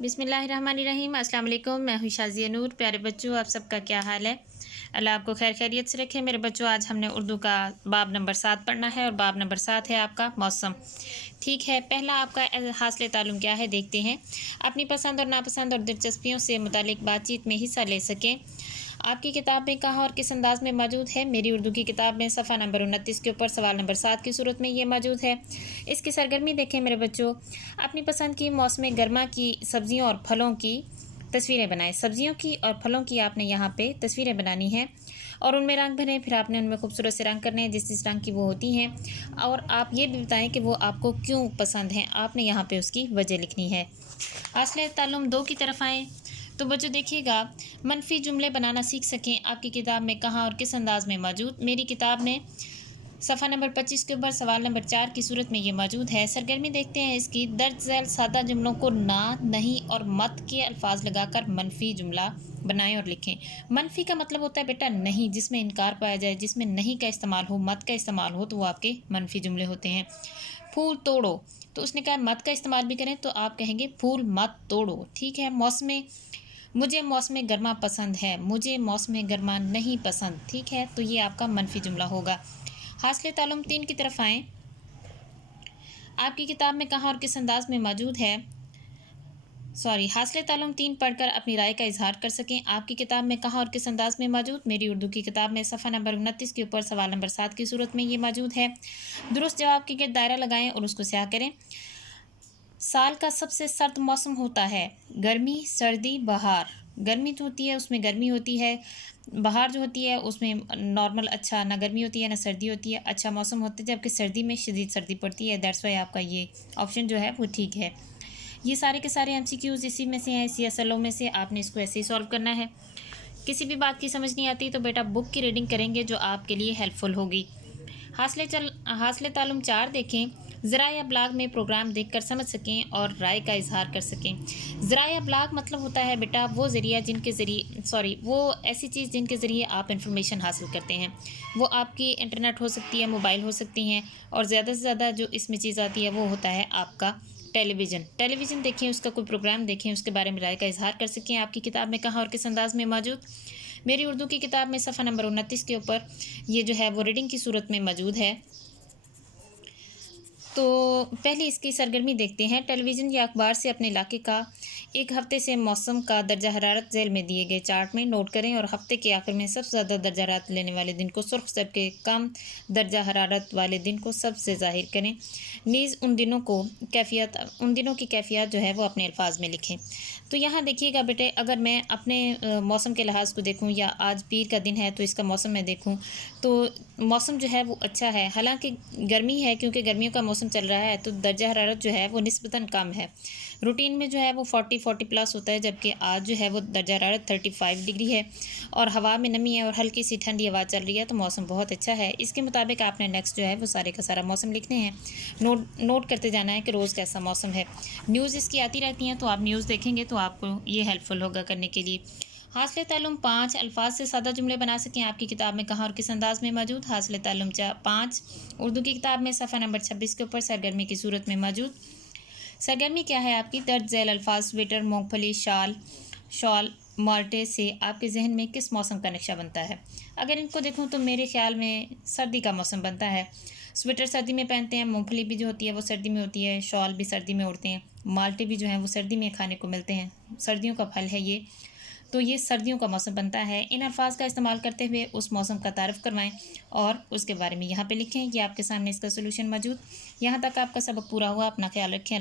बिस्मिल्लाहिर्रहमानिर्रहीम। अस्सलाम वालेकुम। मैं हूँ शाज़िया नूर। प्यारे बच्चों, आप सबका क्या हाल है? अल्लाह आपको खैर खैरियत से रखे। मेरे बच्चों, आज हमने उर्दू का बाब नंबर 7 पढ़ना है और बाब नंबर 7 है आपका मौसम। ठीक है, पहला आपका हासिल ताल्लुम क्या है देखते हैं। अपनी पसंद और नापसंद और दिलचस्पियों से मुतालिक बातचीत में हिस्सा ले सकें। आपकी किताब में कहाँ और किस अंदाज में मौजूद है? मेरी उर्दू की किताब में सफ़ा नंबर 29 के ऊपर सवाल नंबर 7 की सूरत में ये मौजूद है। इसकी सरगर्मी देखें मेरे बच्चों। अपनी पसंद की मौसम गर्मा की सब्ज़ियों और फलों की तस्वीरें बनाएं। सब्ज़ियों की और फलों की आपने यहाँ पे तस्वीरें बनानी है और उनमें रंग भरें। फिर आपने उनमें खूबसूरत से रंग करने हैं जिस जिस रंग की वो होती हैं, और आप ये भी बताएं कि वो आपको क्यों पसंद हैं। आपने यहाँ पे उसकी वजह लिखनी है। हासिल ताल्लुम 2 की तरफ आएँ तो बच्चों देखिएगा, मनफी जुमले बनाना सीख सकें। आपकी किताब में कहाँ और किस अंदाज में मौजूद? मेरी किताब में सफ़ा नंबर 25 के ऊपर सवाल नंबर 4 की सूरत में ये मौजूद है। सरगर्मी देखते हैं इसकी। दर्ज झैल सादा जुमलों को ना, नहीं और मत के अल्फाज लगाकर मनफी जुमला बनाएं और लिखें। मनफी का मतलब होता है बेटा नहीं, जिसमें इनकार पाया जाए, जिसमें नहीं का इस्तेमाल हो, मत का इस्तेमाल हो, तो वो आपके मनफी जुमले होते हैं। फूल तोड़ो, तो उसने कहा मत का इस्तेमाल भी करें तो आप कहेंगे फूल मत तोड़ो। ठीक है। मौसम, मुझे मौसम गर्मा पसंद है, मुझे मौसम गर्मा नहीं पसंद। ठीक है, तो ये आपका मनफी जुमला होगा। हासिल ताल्लुम 3 की तरफ आएँ। आपकी किताब में कहाँ और किस अंदाज में मौजूद है? हासिल ताल्लुम 3 पढ़कर अपनी राय का इजहार कर सकें। आपकी किताब में कहाँ और किस अंदाज में मौजूद? मेरी उर्दू की किताब में सफ़ा नंबर 29 के ऊपर सवाल नंबर 7 की सूरत में ये मौजूद है। दुरुस्त जवाब के गिर्द दायरा लगाएं और उसको स्याह करें। साल का सबसे सर्द मौसम होता है गर्मी, सर्दी, बहार। गर्मी जो होती है उसमें गर्मी होती है, बहार जो होती है उसमें नॉर्मल अच्छा ना गर्मी होती है ना सर्दी होती है, अच्छा मौसम होता है, जबकि सर्दी में शदीद सर्दी पड़ती है। दैट्स वाई आपका ये ऑप्शन जो है वो ठीक है। ये सारे के सारे MCQs इसी में से हैं, CSLO में से। आपने इसको ऐसे ही सॉल्व करना है। किसी भी बात की समझ नहीं आती तो बेटा बुक की रीडिंग करेंगे जो आपके लिए हेल्पफुल होगी। हासिल ताल्लुम 4 देखें। ज़राए अबलाग में प्रोग्राम देखकर समझ सकें और राय का इजहार कर सकें। ज़राए अबलाग मतलब होता है बेटा वो ज़रिया जिनके ज़रिए वो ऐसी चीज़ जिनके ज़रिए आप इन्फॉर्मेशन हासिल करते हैं। वो आपकी इंटरनेट हो सकती है, मोबाइल हो सकती हैं, और ज़्यादा से ज़्यादा जो इसमें चीज़ आती है वो होता है आपका टेलीविज़न। टेलीविज़न देखें, उसका कोई प्रोग्राम देखें, उसके बारे में राय का इजहार कर सकें। आपकी किताब में कहाँ और किस अंदाज में मौजूद? मेरी उर्दू की किताब में सफ़ा नंबर 29 के ऊपर ये जो है वो रीडिंग की सूरत में मौजूद है। तो पहले इसकी सरगर्मी देखते हैं। टेलीविज़न या अखबार से अपने इलाके का एक हफ़्ते से मौसम का दर्जा हरारत झैल में दिए गए चार्ट में नोट करें और हफ़्ते के आखिर में सबसे ज़्यादा दर्जा हरारत लेने वाले दिन को सुर्ख, जबकि कम दर्जा हरारत वाले दिन को सबसे ज़ाहिर करें। नीज़ उन दिनों की कैफियत जो है वो अपने अल्फाज में लिखें। तो यहाँ देखिएगा बेटे, अगर मैं अपने मौसम के लिहाज को देखूँ, या आज पीर का दिन है तो इसका मौसम मैं देखूँ, तो मौसम जो है वो अच्छा है। हालांकि गर्मी है, क्योंकि गर्मियों का मौसम चल रहा है, तो दर्जा हरारत जो है वो निस्बतन कम है। रूटीन में जो है वो 40 प्लस होता है, जबकि आज जो है वो दर्जा हरारत 35 डिग्री है और हवा में नमी है और हल्की सी ठंडी हवा चल रही है, तो मौसम बहुत अच्छा है। इसके मुताबिक आपने नेक्स्ट जो है वो सारे का सारा मौसम लिखने हैं। नोट करते जाना है कि रोज़ कैसा मौसम है। न्यूज़ इसकी आती रहती हैं, तो आप न्यूज़ देखेंगे तो आपको ये हेल्पफुल होगा करने के लिए। हासिल ताल्लुम 5 अल्फाज से सादा जुमले बना सकें। आपकी किताब में कहाँ और किस अंदाज में मौजूद? हासिल ताल्लुम 5 उर्दू की किताब में सफ़ा नंबर 26 के ऊपर सरगर्मी की सूरत में मौजूद। सरगर्मी क्या है आपकी? दर्ज झैल अल्फाज स्वेटर, मूंगफली, शॉल, माल्टे से आपके जहन में किस मौसम का नक्शा बनता है? अगर इनको देखूँ तो मेरे ख्याल में सर्दी का मौसम बनता है। स्वेटर सर्दी में पहनते हैं, मूंगफली भी जो होती है वो सर्दी में होती है, शॉल भी सर्दी में ओढ़ते हैं, माल्टे भी जो हैं वो सर्दी में खाने को मिलते हैं, सर्दियों का फल है ये, तो ये सर्दियों का मौसम बनता है। इन अल्फाज का इस्तेमाल करते हुए उस मौसम का तारफ़ करवाएं और उसके बारे में यहाँ पे लिखें। ये आपके सामने इसका सोल्यूशन मौजूद। यहाँ तक आपका सबक पूरा हुआ। अपना ख्याल रखें।